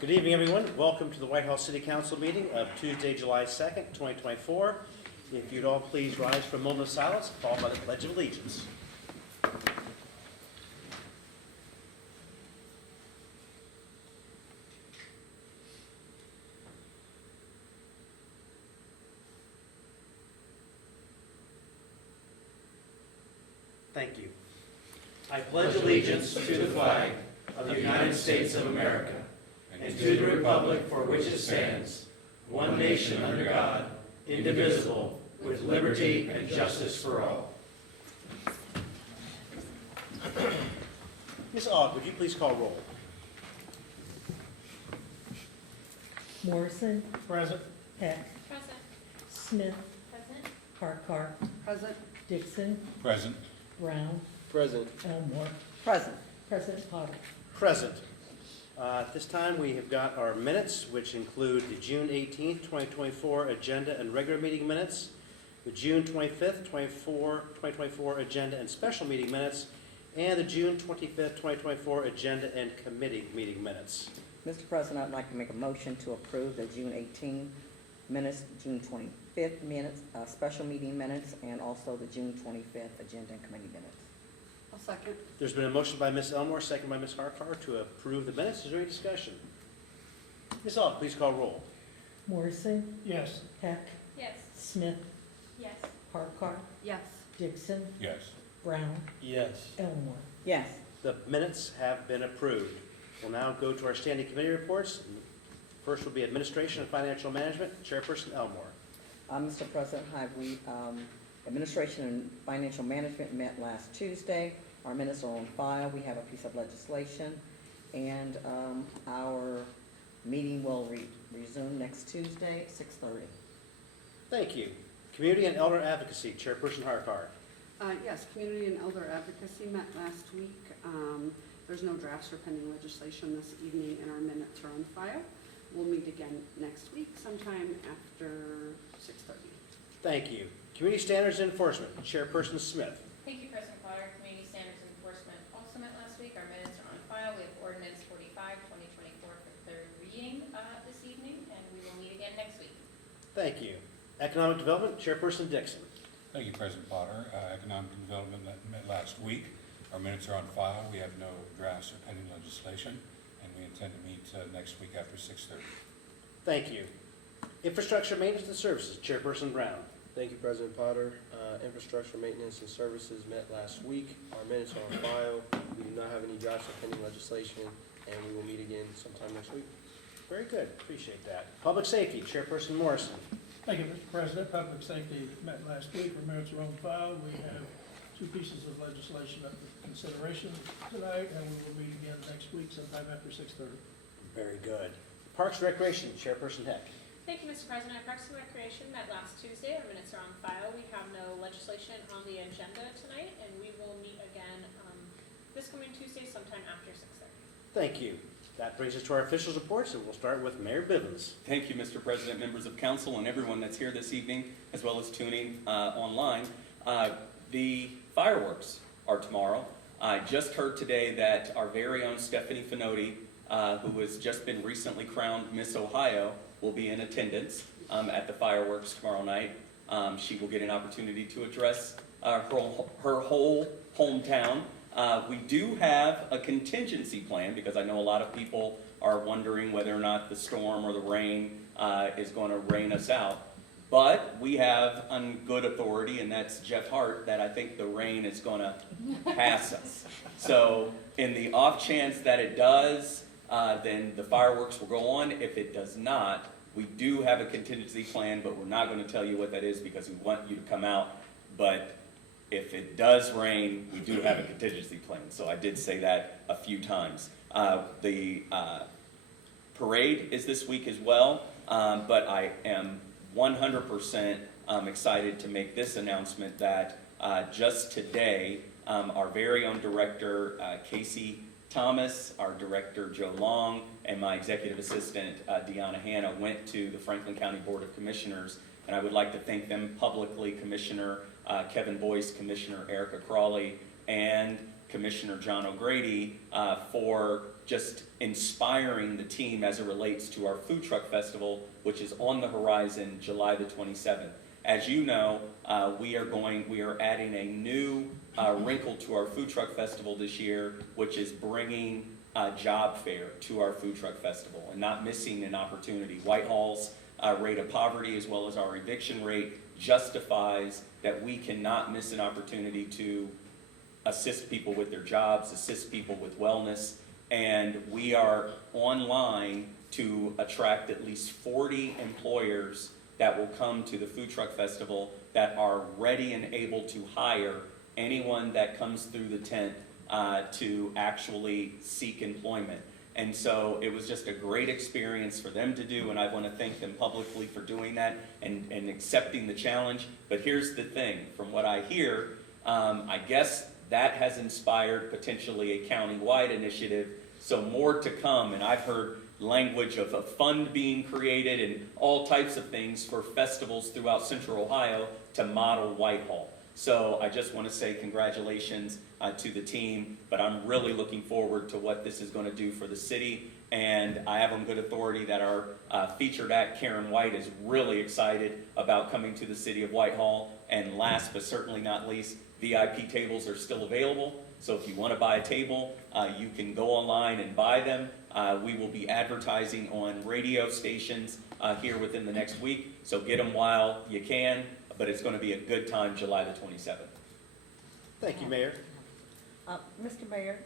Good evening, everyone. Welcome to the Whitehall City Council meeting of Tuesday, July 2nd, 2024. If you'd all please rise for a moment of silence, followed by the Pledge of Allegiance. Thank you. I pledge allegiance to the flag of the United States of America and to the republic for which it stands, one nation under God, indivisible, with liberty and justice for all. Ms. Aug, would you please call roll? Morrison, Present. Heck, Present. Smith, Present. Harkar, Present. Dixon, Present. Brown, Present. Elmore, Present. President Potter. Present. At this time, we have got our minutes, which include the June 18th, 2024 agenda and regular meeting minutes, the June 25th, 2024 agenda and special meeting minutes, and the June 25th, 2024 agenda and committee meeting minutes. Mr. President, I'd like to make a motion to approve the June 18 minutes, June 25th minutes, special meeting minutes, and also the June 25th agenda and committee minutes. I'll second. There's been a motion by Ms. Elmore, second by Ms. Harkar to approve the minutes. Is there any discussion? Ms. Aug, please call roll. Morrison, Yes. Heck, Yes. Smith, Yes. Harkar, Yes. Dixon, Yes. Brown, Yes. Elmore. Yes. The minutes have been approved. We'll now go to our standing committee reports. First will be Administration and Financial Management, Chairperson Elmore. Mr. President, Administration and Financial Management met last Tuesday. Our minutes are on file. We have a piece of legislation, and our meeting will resume next Tuesday, 6:30. Thank you. Community and Elder Advocacy, Chairperson Harkar. Yes, Community and Elder Advocacy met last week. There's no drafts or pending legislation this evening, and our minutes are on file. We'll meet again next week, sometime after 6:30. Thank you. Community Standards Enforcement, Chairperson Smith. Thank you, President Potter. Community Standards Enforcement also met last week. Our minutes are on file. We have Ordinance 45, 2024 for third reading this evening, and we will meet again next week. Thank you. Economic Development, Chairperson Dixon. Thank you, President Potter. Economic Development that met last week. Our minutes are on file. We have no drafts or pending legislation, and we intend to meet next week after 6:30. Thank you. Infrastructure Maintenance and Services, Chairperson Brown. Thank you, President Potter. Infrastructure Maintenance and Services met last week. Our minutes are on file. We do not have any drafts or pending legislation, and we will meet again sometime next week. Very good. Appreciate that. Public Safety, Chairperson Morrison. Thank you, Mr. President. Public Safety met last week. Our minutes are on file. We have two pieces of legislation up for consideration tonight, and we will meet again next week sometime after 6:30. Very good. Parks and Recreation, Chairperson Heck. Thank you, Mr. President. Parks and Recreation met last Tuesday. Our minutes are on file. We have no legislation on the agenda tonight, and we will meet again this coming Tuesday sometime after 6:30. Thank you. That brings us to our officials' reports, and we'll start with Mayor Bivens. Thank you, Mr. President, members of council, and everyone that's here this evening, as well as tuning online. The fireworks are tomorrow. I just heard today that our very own Stephanie Finotti, who has just been recently crowned Miss Ohio, will be in attendance at the fireworks tomorrow night. She will get an opportunity to address her whole hometown. We do have a contingency plan because I know a lot of people are wondering whether or not the storm or the rain is going to rain us out. But we have on good authority, and that's Jeff Hart, that I think the rain is going to pass us. So in the off chance that it does, then the fireworks will go on. If it does not, we do have a contingency plan, but we're not going to tell you what that is because we want you to come out. But if it does rain, we do have a contingency plan. So I did say that a few times. The parade is this week as well, but I am 100% excited to make this announcement that just today, our very own director, Casey Thomas, our director, Joe Long, and my executive assistant, Deanna Hanna, went to the Franklin County Board of Commissioners, and I would like to thank them publicly, Commissioner Kevin Boyce, Commissioner Erica Crawley, and Commissioner John O'Grady for just inspiring the team as it relates to our Food Truck Festival, which is on the horizon July the 27th. As you know, we are adding a new wrinkle to our Food Truck Festival this year, which is bringing job fair to our Food Truck Festival and not missing an opportunity. Whitehall's rate of poverty as well as our eviction rate justifies that we cannot miss an opportunity to assist people with their jobs, assist people with wellness, and we are online to attract at least 40 employers that will come to the Food Truck Festival that are ready and able to hire anyone that comes through the tent to actually seek employment. And so it was just a great experience for them to do, and I want to thank them publicly for doing that and accepting the challenge. But here's the thing, from what I hear, I guess that has inspired potentially a county-wide initiative, so more to come, and I've heard language of a fund being created and all types of things for festivals throughout Central Ohio to model Whitehall. So I just want to say congratulations to the team, but I'm really looking forward to what this is going to do for the city, and I have on good authority that our featured act, Karen White, is really excited about coming to the city of Whitehall. And last but certainly not least, VIP tables are still available, so if you want to buy a table, you can go online and buy them. We will be advertising on radio stations here within the next week, so get them while you can, but it's going to be a good time July the 27th. Thank you, Mayor. Mr. Mayor,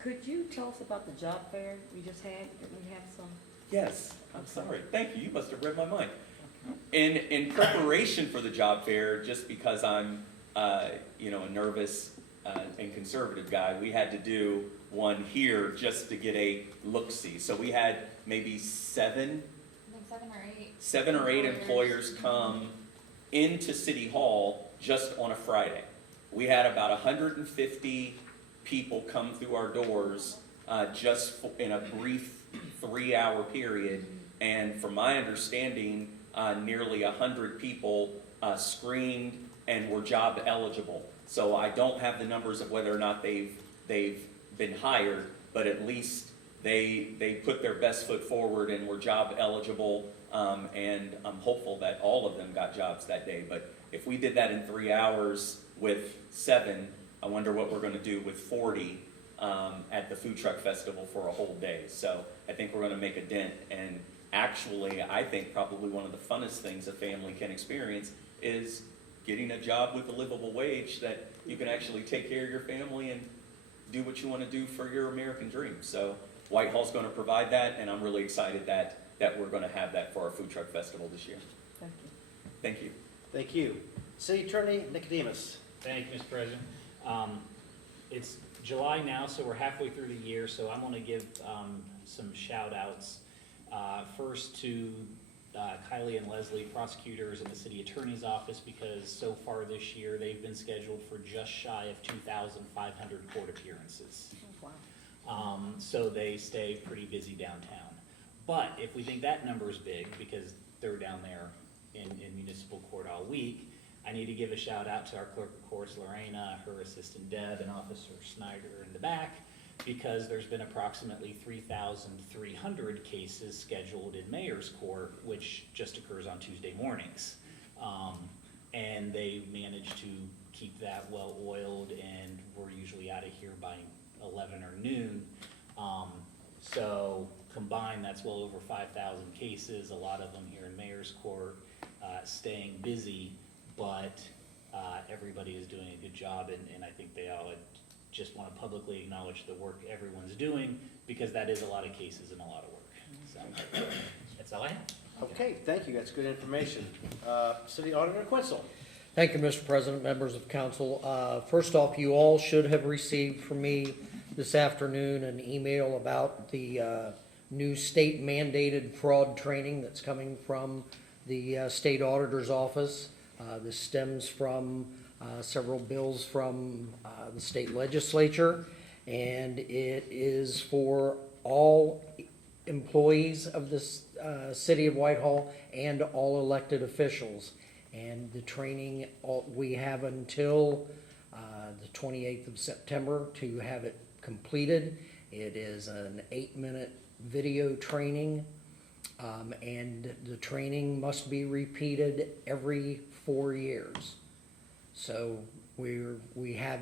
could you tell us about the job fair we just had? Did we have some? Yes, I'm sorry. Thank you. You must have read my mind. In preparation for the job fair, just because I'm a nervous and conservative guy, we had to do one here just to get a look-see. So we had maybe seven or eight employers come into City Hall just on a Friday. We had about 150 people come through our doors in a brief 3-hour period, and from my understanding, nearly 100 people screened and were job eligible. So I don't have the numbers of whether or not they've been hired, but at least they put their best foot forward and were job eligible, and I'm hopeful that all of them got jobs that day. But if we did that in 3 hours with 7, I wonder what we're going to do with 40 at the Food Truck Festival for a whole day. So I think we're going to make a dent, and actually I think probably one of the funnest things a family can experience is getting a job with a livable wage that you can actually take care of your family and do what you want to do for your American dream. So Whitehall's going to provide that, and I'm really excited that we're going to have that for our Food Truck Festival this year. Thank you. Thank you. Thank you. City Attorney Nicodemus. Thank you, Mr. President. It's July now, so we're halfway through the year, so I'm going to give some shout outs. First to Kylie and Leslie, prosecutors in the city attorney's office, because so far this year they've been scheduled for just shy of 2,500 court appearances. Oh, wow. So they stay pretty busy downtown. But if we think that number is big, because they're down there in municipal court all week, I need to give a shout out to our clerk of courts, Lorena, her assistant Deb, and Officer Snyder in the back, because there's been approximately 3,300 cases scheduled in Mayor's Court, which just occurs on Tuesday mornings. And they managed to keep that well oiled, and we're usually out of here by 11 or noon. So combined, that's well over 5,000 cases, a lot of them here in Mayor's Court, staying busy, but everybody is doing a good job, and I think they all just want to publicly acknowledge the work everyone's doing, because that is a lot of cases and a lot of work. So that's all I have. Okay, thank you. That's good information. City Auditor Quinzel. Thank you, Mr. President, members of council. First off, you all should have received from me this afternoon an email about the new state mandated fraud training that's coming from the state auditor's office. This stems from several bills from the state legislature, and it is for all employees of the city of Whitehall and all elected officials. And the training, we have until the 28th of September to have it completed. It is an 8-minute video training, and the training must be repeated every 4 years. So we have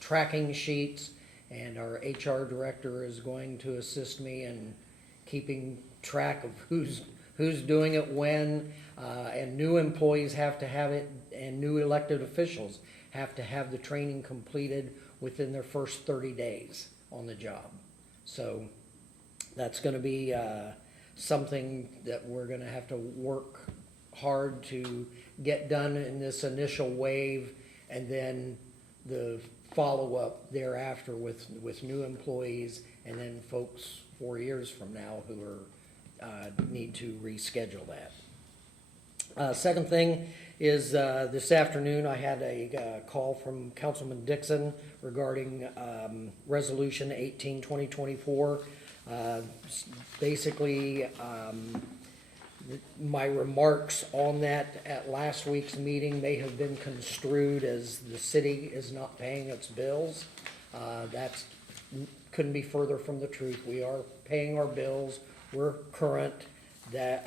tracking sheets, and our HR director is going to assist me in keeping track of who's doing it when, and new employees have to have it, and new elected officials have to have the training completed within their first 30 days on the job. So that's gonna be something that we're gonna have to work hard to get done in this initial wave, and then the follow-up thereafter with new employees, and then folks 4 years from now who are, need to reschedule that. Second thing is, this afternoon I had a call from Councilman Dixon regarding Resolution 18, 2024. Basically, my remarks on that at last week's meeting may have been construed as the city is not paying its bills. That's couldn't be further from the truth. We are paying our bills. We're current. That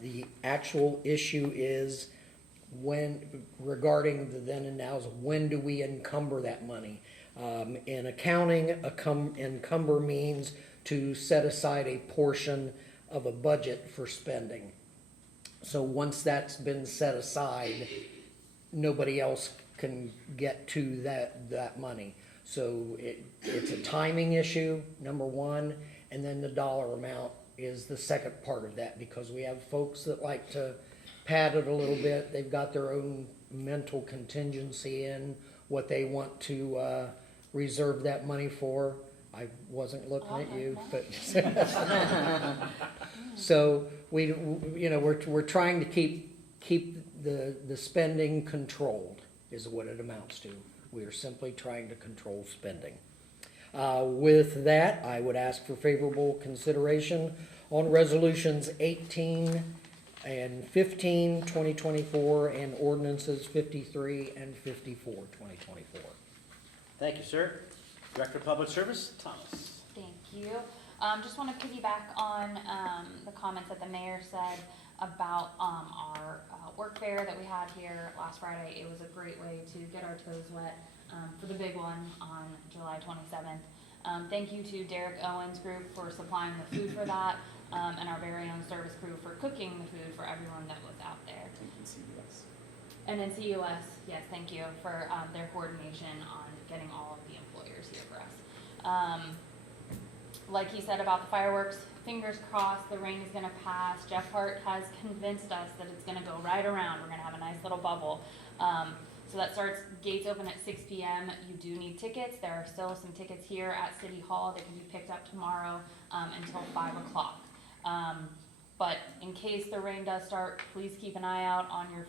the actual issue is when, regarding the then and nows, when do we encumber that money? In accounting, encumber means to set aside a portion of a budget for spending. So once that's been set aside, nobody else can get to that money. So it's a timing issue, number one, and then the dollar amount is the second part of that, because we have folks that like to pad it a little bit. They've got their own mental contingency in what they want to reserve that money for. I wasn't looking at you, but so we're trying to keep the spending controlled is what it amounts to. We are simply trying to control spending. With that, I would ask for favorable consideration on resolutions 18 and 15, 2024, and ordinances 53 and 54, 2024. Thank you, sir. Director of Public Service, Thomas. Thank you. Just want to piggyback on the comments that the mayor said about our work fair that we had here last Friday. It was a great way to get our toes wet for the big one on July 27th. Thank you to Derek Owens' group for supplying the food for that, and our very own service crew for cooking the food for everyone that was out there. And then CUS, yes, thank you for their coordination on getting all of the employers here for us. Like he said about the fireworks, fingers crossed the rain is going to pass. Jeff Hart has convinced us that it's going to go right around. We're going to have a nice little bubble. So that starts, gates open at 6 p.m. You do need tickets. There are still some tickets here at City Hall that can be picked up tomorrow until 5 o'clock. But in case the rain does start, please keep an eye out on your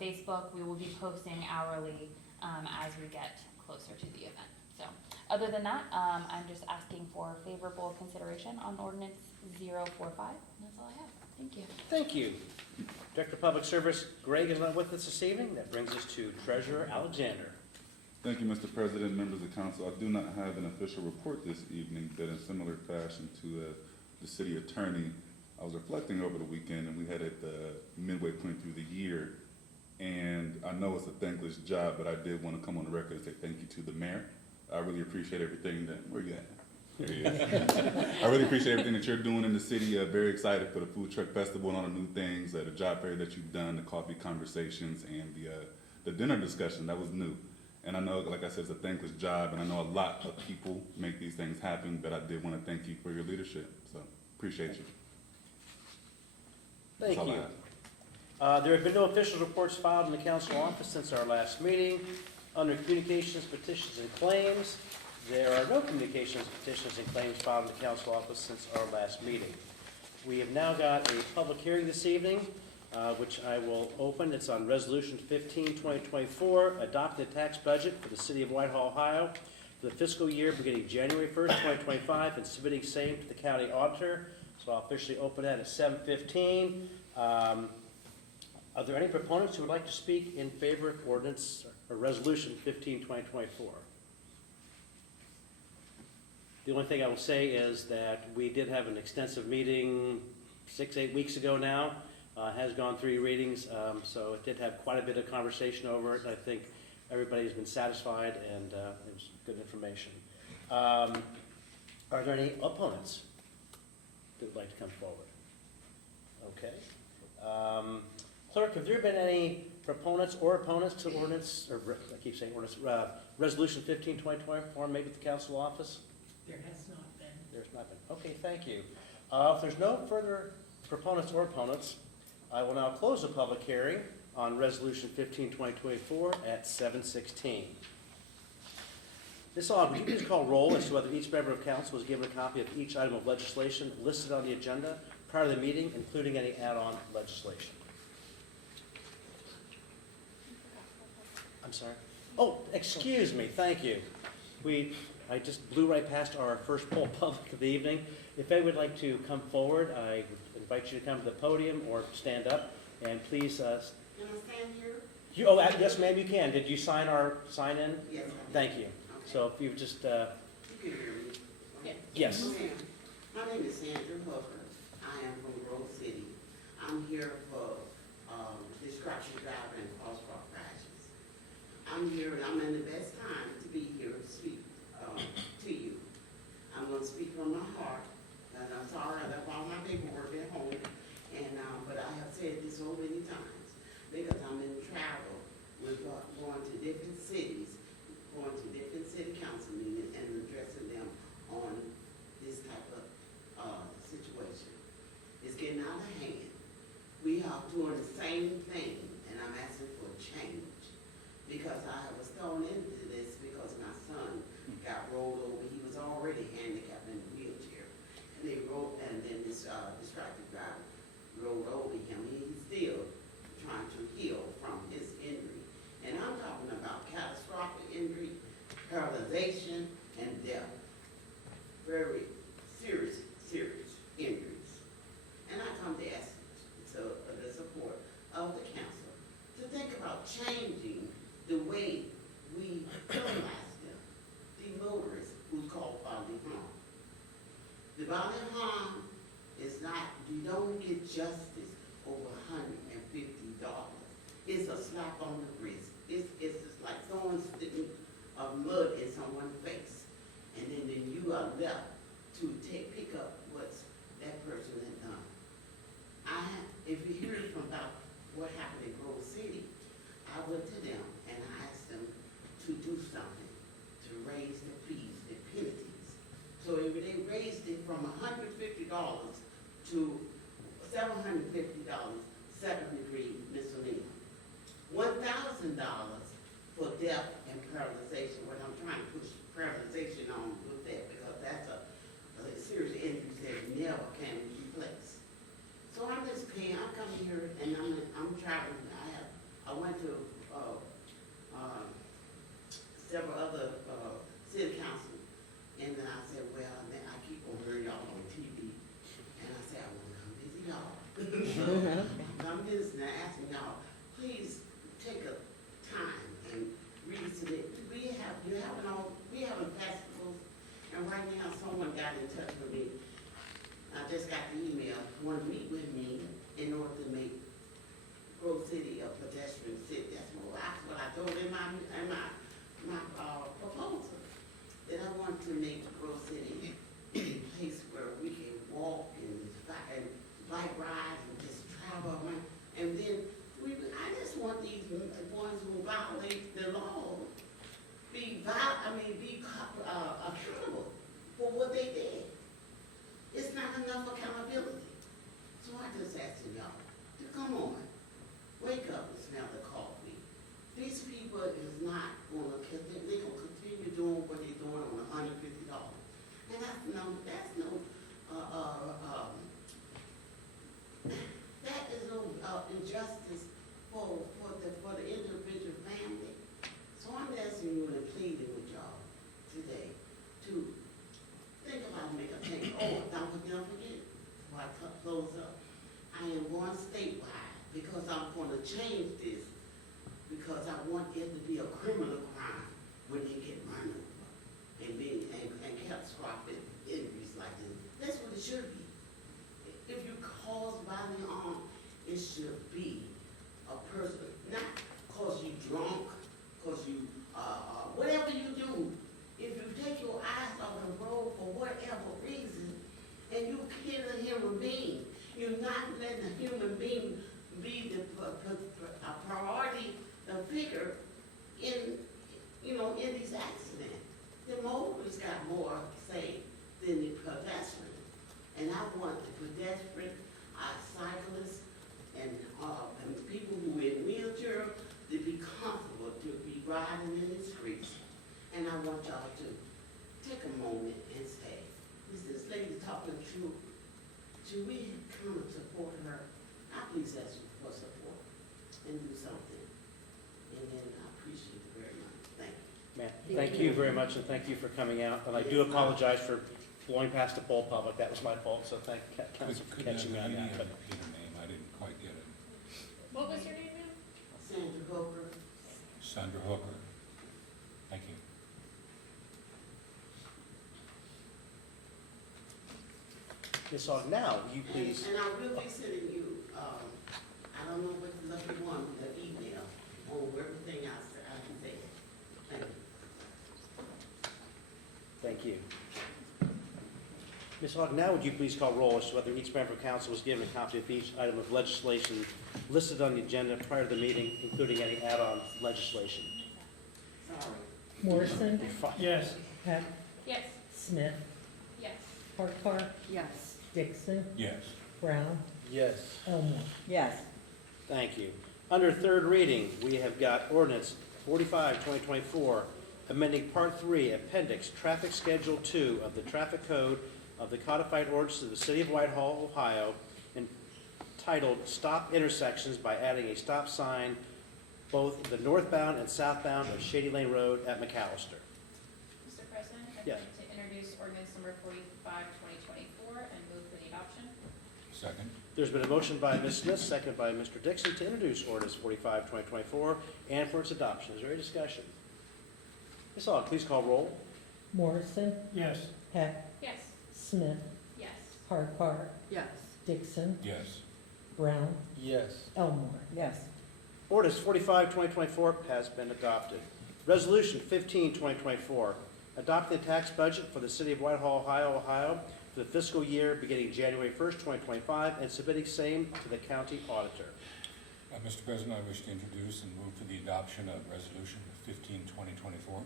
Facebook. We will be posting hourly as we get closer to the event. So other than that, I'm just asking for favorable consideration on ordinance 045. And that's all I have. Thank you. Thank you. Director of Public Service, Greg is not with us this evening. That brings us to Treasurer Alexander. Thank you, Mr. President, members of council. I do not have an official report this evening, but in similar fashion to the city attorney, I was reflecting over the weekend, and we had at the midway point through the year, and I know it's a thankless job, but I did want to come on the record and say thank you to the mayor. I really appreciate everything that, where you at? There he is. I really appreciate everything that you're doing in the city. Very excited for the food truck festival and all the new things, the job fair that you've done, the coffee conversations, and the dinner discussion. That was new. And I know, like I said, it's a thankless job, and I know a lot of people make these things happen, but I did want to thank you for your leadership. So, appreciate you. Thank That's all I you. have. There have been no official reports filed in the council office since our last meeting. Under communications, petitions, and claims, there are no communications, petitions, and claims filed in the council office since our last meeting. We have now got a public hearing this evening, which I will open. It's on Resolution 15, 2024, adopting the tax budget for the city of Whitehall, Ohio, for the fiscal year beginning January 1st, 2025, and submitting same to the county auditor. So I'll officially open that at 7:15. Are there any proponents who would like to speak in favor of ordinance or resolution 15/2024? The only thing I will say is that we did have an extensive meeting 6-8 weeks ago now. Has gone 3 readings, so it did have quite a bit of conversation over it. I think everybody's been satisfied, and it was good information. Are there any opponents that would like to come forward? Okay. Clerk, have there been any proponents or opponents to ordinance, or I keep saying ordinance, resolution 15/2024, maybe at the council office? There has not been. There's not been. Okay, thank you. If there's no further proponents or opponents, I will now close the public hearing on resolution 15/2024 at 7:16. Ms. Aug, would you please call roll as to whether each member of council was given a copy of each item of legislation listed on the agenda prior to the meeting, including any add-on legislation? I'm sorry? Oh, excuse me, thank you. I just blew right past our first poll public of the evening. If anyone would like to come forward, I would invite you to come to the podium or stand up, and please, Can I stand here? yes, ma'am, you can. Did you sign in? Yes. Thank you. Okay. So if you just, You can hear me? yes. Ma'am, my name is Sandra Hooker. I am from Grove City. I'm here for distraction driving and crosswalk crashes. I'm here, and I'm in the best time to be here to speak to you. I'm going to speak from my heart, and I'm sorry I left all my paperwork at home, and but I have said this so many times because I'm in travel with going to different cities, going to different city council meetings and addressing them on this type of situation. It's getting out of hand. We are doing the same thing, and I'm asking for change because I was thrown into this because my son got rolled over. He was already handicapped in a wheelchair, and then this distracted driver rolled over him. He's still trying to heal from his injury, and I'm talking about catastrophic injury, paralyzation, and death. Very serious injuries. And I come to ask the support of the council to think about changing the way we penalize them, the motorists who cause bodily harm. The bodily harm is not, you don't get justice over $150. It's a slap on the wrist. It's just like someone sticking mud in someone's face. And then you are left to pick up what that person has done. If you hear about what happened in Grove City, I went to them and I asked them to do something to raise the fees, the penalties. So if they raised it from $150 to $750, second-degree misdemeanor. $1,000 for death and paralyzation. What I'm trying to push paralyzation on with that because that's a serious injury that never can replace. So I'm just paying. I'm coming here and I'm traveling. I went to several other city council, and then I said, well, then I keep on hearing y'all on TV, and I said I want to come visit y'all. So I'm just asking y'all, please take a time and revisit. We having festivals, and right now someone got in touch with me. I just got the email, want to meet with me in order to make Grove City a pedestrian city. That's what I told in my proposal, that I want to make Grove City a place where we can walk and bike ride and just travel around. And then I just want these ones who violate the law be accountable for what they did. It's not enough accountability. So I just asking y'all to come on, wake up and smell the coffee. These people is not going to, they're going to continue doing what they're doing on $150. And that's no injustice for the individual family. So I'm asking you and pleading with y'all today to think about making a change. Oh, don't forget, before I close up, I am going change this because I want it to be a criminal crime when they get run over and catastrophic injuries like this. That's what it should be. If you cause violent harm, it should be a person, not cause you drunk, cause you, whatever you do. If you take your eyes off the road for whatever reason, and you kill a human being, you're not letting a human being be a priority, the figure in, in these accidents. The motorists got more say than the pedestrian. And I want the pedestrian, cyclists, and people who are in wheelchairs to be comfortable to be riding in the streets. And I want y'all to take a moment and say, this lady talking true. Should we come and support her? I please ask you for support and do something. And then I appreciate it very much. Thank you. Ma'am, thank you very much, and thank you for coming out. And I do apologize for blowing past the poll public. That was my fault, so thank council for catching me on that. But Repeat her name, I didn't quite get it. What was your name, ma'am? Sandra Hooker. Sandra Hooker. Thank you. Ms. Aug, now, will you please, And I will be sending you, I don't know what the lucky one, the email on everything I said. Thank you. thank you. Ms. Aug, now would you please call roll as to whether each member of council was given a copy of each item of legislation listed on the agenda prior to the meeting, including any add-on legislation? Sorry. Morrison, You're fine. Yes. Heck, Yes. Smith, Yes. Farquhar, Yes. Dixon, Yes. Brown, Yes. Elmore. Yes. Thank you. Under third reading, we have got ordinance 45, 2024, amending Part 3, Appendix, Traffic Schedule 2 of the Traffic Code of the Codified Ordinances of the City of Whitehall, Ohio, entitled Stop Intersections by adding a stop sign both the northbound and southbound of Shady Lane Road at McAllister. Mr. President, I'd Yes. like to introduce ordinance number 45, 2024, and move for the adoption. Second? There's been a motion by Ms. Smith, seconded by Mr. Dixon, to introduce ordinance 45, 2024, and for its adoption. Is there any discussion? Ms. Aug, please call roll. Yes. Morrison, Heck, Yes. Smith, Yes. Farquhar, Yes. Dixon, Yes. Brown, Yes. Elmore. Yes. Ordinance 45, 2024 has been adopted. Resolution 15, 2024, adopting the tax budget for the City of Whitehall, Ohio for the fiscal year beginning January 1st, 2025, and submitting same to the county auditor. Mr. President, I wish to introduce and move for the adoption of Resolution 15, 2024.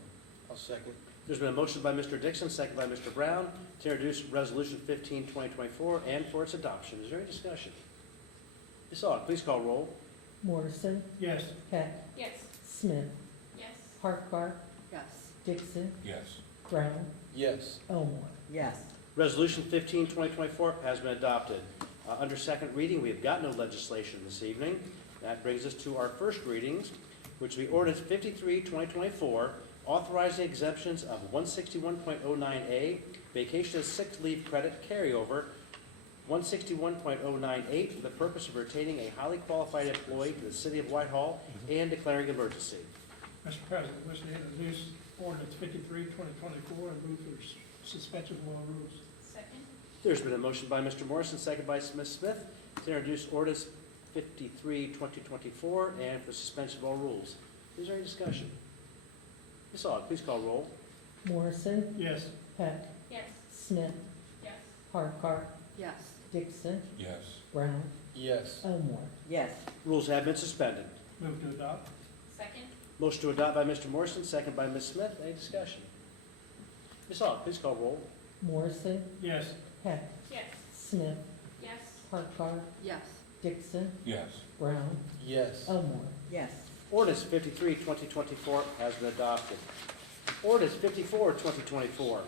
I'll second. There's been a motion by Mr. Dixon, second by Mr. Brown, to introduce Resolution 15, 2024, and for its adoption. Is there any discussion? Ms. Aug, please call roll. Morrison, Yes. Heck, Yes. Smith, Yes. Farquhar, Yes. Dixon, Yes. Brown, Yes. Elmore. Yes. Resolution 15, 2024 has been adopted. Under second reading, we have got no legislation this evening. That brings us to our first readings, which will be ordinance 53, 2024, authorizing exemptions of 161.09A, vacation and sick leave credit carryover, 161.098, for the purpose of retaining a highly qualified employee to the City of Whitehall and declaring an emergency. Mr. President, I wish to introduce ordinance 53, 2024, and move for suspension of all rules. Second. There's been a motion by Mr. Morrison, second by Ms. Smith, to introduce ordinance 53, 2024, and for suspension of all rules. Is there any discussion? Ms. Aug, please call roll. Morrison, Yes. Heck, Yes. Smith, Yes. Farquhar, Yes. Dixon, Yes. Brown, Yes. Elmore. Yes. Rules have been suspended. Move to adopt. Second. Motion to adopt by Mr. Morrison, second by Ms. Smith. Any discussion? Ms. Aug, please call roll. Morrison, Yes. Heck, Yes. Smith, Yes. Farquhar, Yes. Dixon, Yes. Brown, Yes. Elmore. Yes. Ordinance 53, 2024 has been adopted. Ordinance 54, 2024,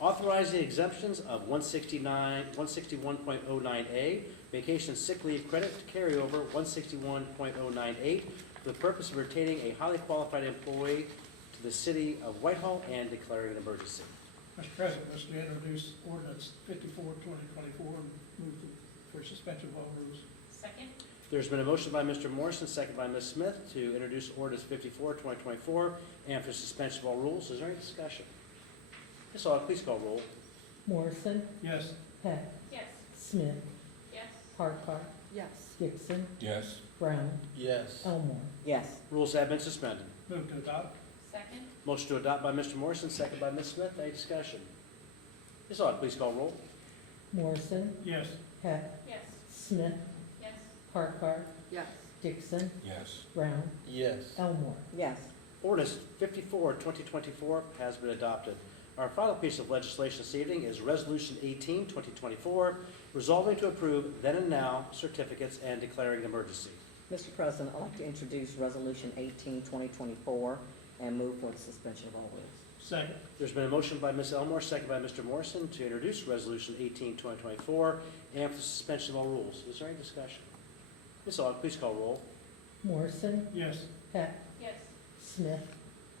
authorizing exemptions of 161.09A, vacation sick leave credit carryover 161.098, for the purpose of retaining a highly qualified employee to the City of Whitehall and declaring an emergency. Mr. President, I wish to introduce ordinance 54, 2024, and move for suspension of all rules. Second. There's been a motion by Mr. Morrison, second by Ms. Smith, to introduce ordinance 54, 2024, and for suspension of all rules. Is there any discussion? Ms. Aug, please call roll. Morrison, Yes. Heck, Yes. Smith, Yes. Hardikoff, Yes. Dixon, Yes. Brown, Yes. Elmore. Yes. Rules have been suspended. Move to adopt. Second? Motion to adopt by Mr. Morrison, second by Ms. Smith. Any discussion? Ms. Aug, please call roll. Morrison, Yes. Heck, Yes. Smith, Yes. Hardikoff, Yes. Dixon, Yes. Brown, Yes. Elmore. Yes. Ordinance 54, 2024 has been adopted. Our final piece of legislation this evening is Resolution 18, 2024, resolving to approve then and now certificates and declaring an emergency. Mr. President, I'd like to introduce Resolution 18, 2024, and move for the suspension of all rules. Second. There's been a motion by Ms. Elmore, second by Mr. Morrison, to introduce Resolution 18, 2024, and for suspension of all rules. Is there any discussion? Ms. Aug, please call roll. Morrison, Yes. Heck, Yes. Smith,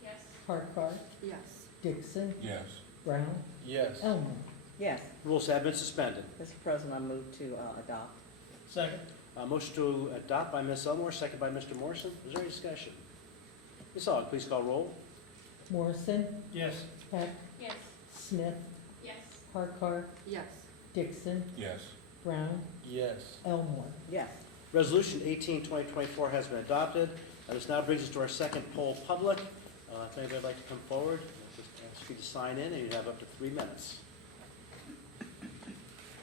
Yes. Hardikoff, Yes. Dixon, Yes. Brown, Yes. Elmore. Yes. Rules have been suspended. Mr. President, I move to adopt. Second. Motion to adopt by Ms. Elmore, second by Mr. Morrison. Is there any discussion? Ms. Aug, please call roll. Morrison, Yes. Heck, Yes. Smith, Yes. Hardikoff, Yes. Dixon, Yes. Brown, Yes. Elmore. Yes. Resolution 18, 2024 has been adopted. This now brings us to our second poll public. If anybody would like to come forward, I'll just ask you to sign in, and you have up to 3 minutes.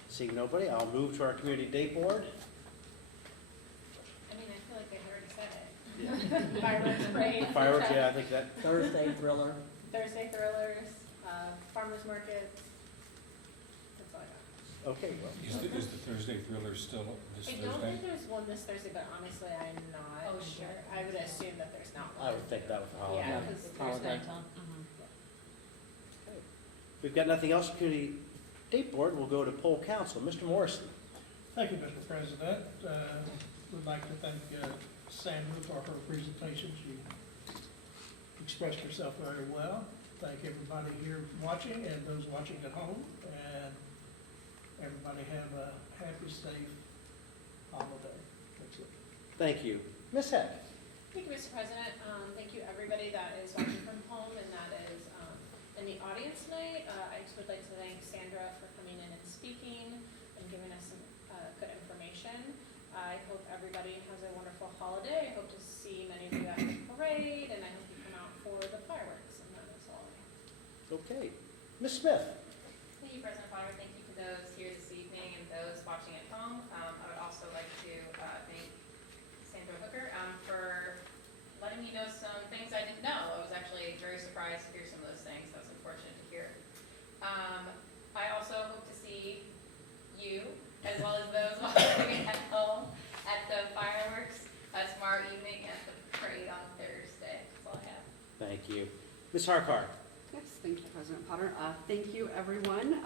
Seeing nobody, I'll move to our community date board. I mean, I feel like I already said it. Fireworks parade. Fireworks, yeah, I think that, Thursday Thriller. Thursday thrillers, farmers markets. That's all I got. okay, well, Is the Thursday Thriller still this I don't Thursday? think there's one this Thursday, but honestly, I'm not sure. I would assume that there's not one. I would think that was a holiday. Yeah, Yeah. because Holiday. Thursday. We've got nothing else, community date board, we'll go to poll council. Mr. Morrison. Thank you, Mr. President. Would like to thank Sandra for her presentation. She expressed herself very well. Thank everybody here watching and those watching at home. And everybody have a happy, safe holiday. That's it. Thank you. Ms. Heck. Thank you, Mr. President. Thank you, everybody that is watching from home and that is in the audience tonight. I just would like to thank Sandra for coming in and speaking and giving us some good information. I hope everybody has a wonderful holiday. I hope to see many of you at the parade, and I hope you come out for the fireworks, and that is all. Okay. Ms. Smith. Thank you, President Potter. Thank you for those here this evening and those watching at home. I would also like to thank Sandra Hooker for letting me know some things I didn't know. I was actually very surprised to hear some of those things. That was unfortunate to hear. I also hope to see you, as well as those watching at home, at the fireworks tomorrow evening and the parade on Thursday. That's all I have. Thank you. Ms. Harkar. Yes, thank you, President Potter. Thank you, everyone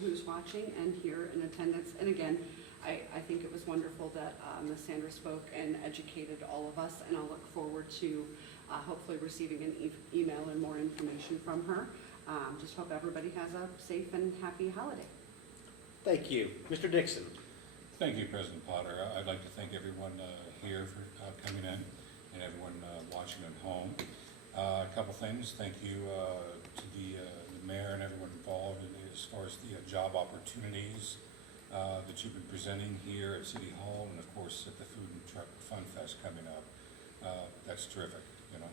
who's watching and here in attendance. And again, I think it was wonderful that Ms. Sandra spoke and educated all of us, and I'll look forward to hopefully receiving an email and more information from her. Just hope everybody has a safe and happy holiday. Thank you. Mr. Dixon. Thank you, President Potter. I'd like to thank everyone here for coming in and everyone watching at home. A couple things. Thank you to the mayor and everyone involved as far as the job opportunities that you've been presenting here at City Hall and, of course, at the Food and Truck Fun Fest coming up. That's terrific, you know.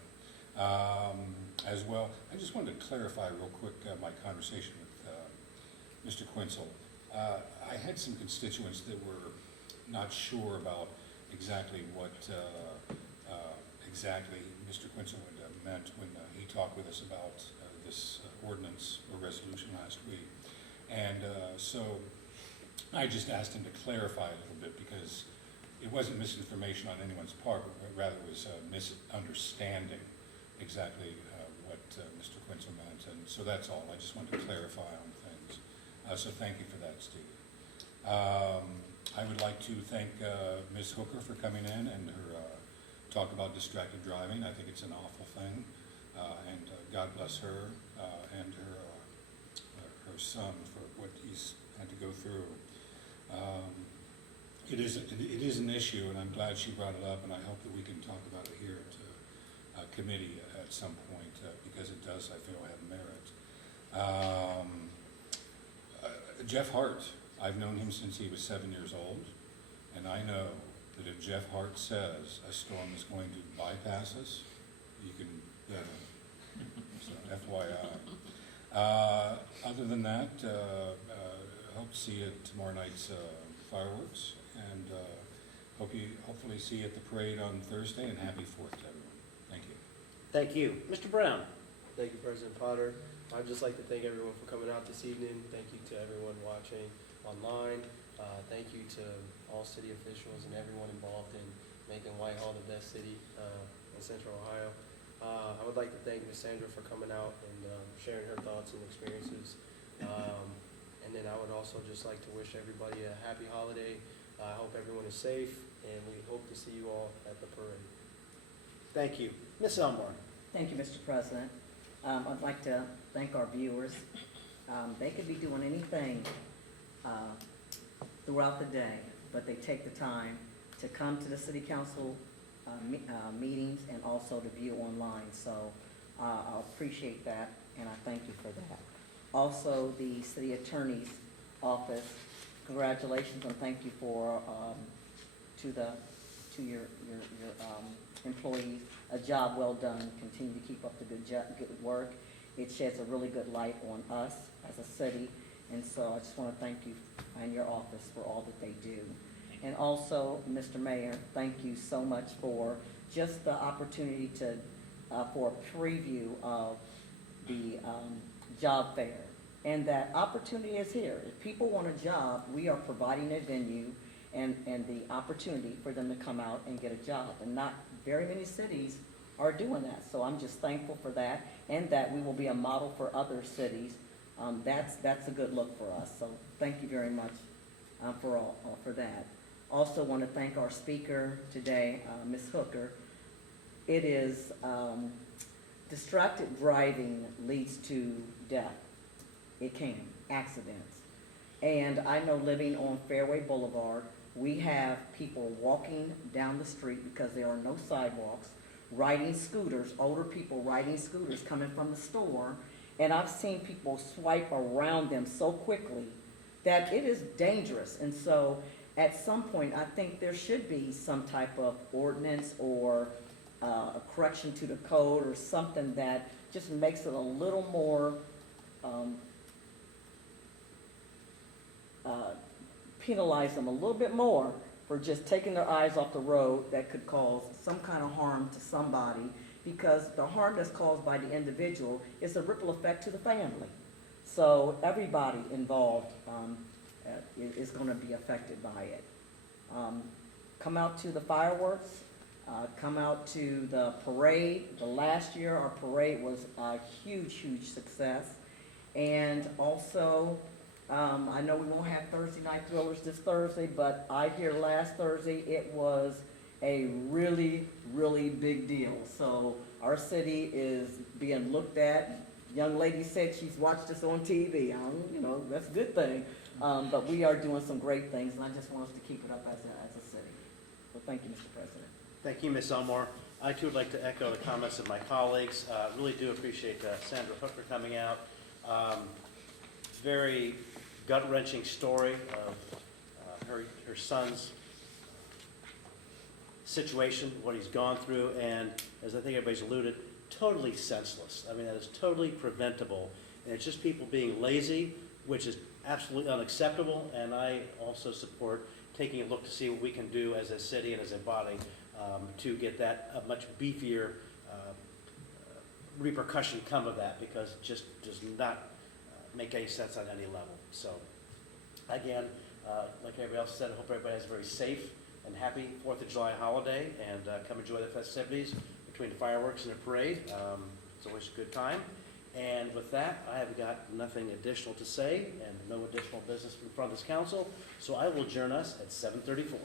As well, I just wanted to clarify real quick my conversation with Mr. Quinzel. I had some constituents that were not sure about exactly what exactly Mr. Quinzel meant when he talked with us about this ordinance or resolution last week. And so I just asked him to clarify a little bit because it wasn't misinformation on anyone's part, but rather it was misunderstanding exactly what Mr. Quinzel meant. And so that's all. I just wanted to clarify on things. So thank you for that, Steve. I would like to thank Ms. Hooker for coming in and her talk about distracted driving. I think it's an awful thing, and God bless her and her son for what he's had to go through. It is an issue, and I'm glad she brought it up, and I hope that we can talk about it here at committee at some point, because it does, I feel, have merit. Jeff Hart, I've known him since he was 7 years old, and I know that if Jeff Hart says a storm is going to bypass us, you can bet him. So FYI. Other than that, hope to see you at tomorrow night's fireworks, and hopefully see you at the parade on Thursday, and happy 4th to everyone. Thank you. Thank you. Mr. Brown? Thank you, President Potter. I'd just like to thank everyone for coming out this evening. Thank you to everyone watching online. Thank you to all city officials and everyone involved in making Whitehall the best city in Central Ohio. I would like to thank Ms. Sandra for coming out and sharing her thoughts and experiences. And then I would also just like to wish everybody a happy holiday. I hope everyone is safe, and we hope to see you all at the parade. Thank you. Ms. Elmore? Thank you, Mr. President. I'd like to thank our viewers. They could be doing anything throughout the day, but they take the time to come to the city council meetings and also to view online. So I appreciate that, and I thank you for that. Also, the city attorney's office, congratulations and thank you for to your employees, a job well done. Continue to keep up the good work. It sheds a really good light on us as a city, and so I just want to thank you and your office for all that they do. And also, Mr. Mayor, thank you so much for just the opportunity to for a preview of the job fair. And that opportunity is here. If people want a job, we are providing a venue and the opportunity for them to come out and get a job. And not very many cities are doing that. So I'm just thankful for that, and that we will be a model for other cities. That's a good look for us. So thank you very much for that. Also want to thank our speaker today, Ms. Hooker. It is distracted driving leads to death. It can, accidents. And I know living on Fairway Boulevard, we have people walking down the street because there are no sidewalks, riding scooters, older people riding scooters coming from the store, and I've seen people swipe around them so quickly that it is dangerous. And so at some point, I think there should be some type of ordinance or a correction to the code or something that just makes it a little more penalize them a little bit more for just taking their eyes off the road that could cause some kind of harm to somebody, because the harm that's caused by the individual is a ripple effect to the family. So everybody involved is going to be affected by it. Come out to the fireworks, come out to the parade. The last year our parade was a huge, huge success. And also, I know we won't have Thursday Night Thrillers this Thursday, but I hear last Thursday it was a really, really big deal. So our city is being looked at. Young lady said she's watched us on TV. That's a good thing. But we are doing some great things, and I just want us to keep it up as a city. So thank you, Mr. President. Thank you, Ms. Elmore. I too would like to echo the comments of my colleagues. Really do appreciate Sandra Hooker coming out. Very gut-wrenching story of her son's situation, what he's gone through, and as I think everybody's alluded, totally senseless. I mean, that is totally preventable, and it's just people being lazy, which is absolutely unacceptable, and I also support taking a look to see what we can do as a city and as a body to get that a much beefier repercussion come of that, because it just does not make any sense on any level. So, again, like everybody else said, I hope everybody has a very safe and happy 4th of July holiday, and come enjoy the festivities between the fireworks and the parade. It's always a good time. And with that, I have got nothing additional to say and no additional business in front of this council, so I will adjourn us at 7:34.